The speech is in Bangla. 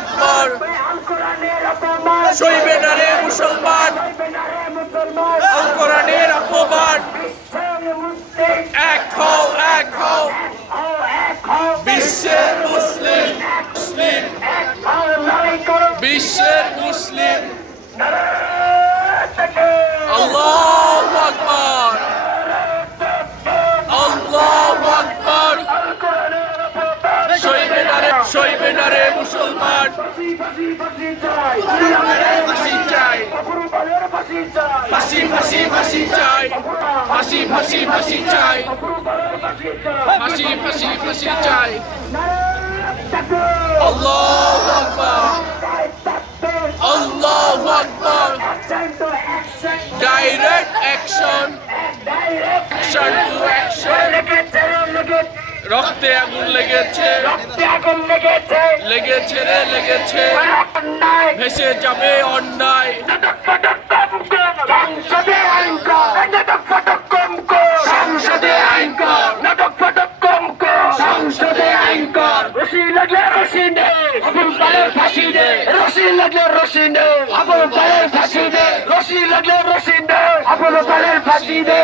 আকবার সইবে না রে মুসলমান আল কোরআনের অপমান এক হও বিশ্বের মুসলিম বিশ্বের মুসলিম আল্লাহু আকবার আল্লাহু আকবার সইবে না রে মুসলমান ফাঁসি চাই ফাঁসি ফাঁসি ফাঁসি চাই ফাঁসি ফাঁসি ফাঁসি চাই ফাঁসি ফাঁসি ফাঁসি চাই আল্লাহু আকবার আল্লাহু আকবার direct action action to action রক্তে আগুন লেগেছে লেগেছে রে লেগেছে ভেসে যাবে অন্যায় সংসদে আইন কর সংসদে আইন কর রশি লাগলে রশি নে আবুল বালের ফাঁসি দে রশি লাগলে রশি নে আবুল বালের ফাঁসি দে রশি লাগলে রশি নে আবুল বালের ফাঁসি দে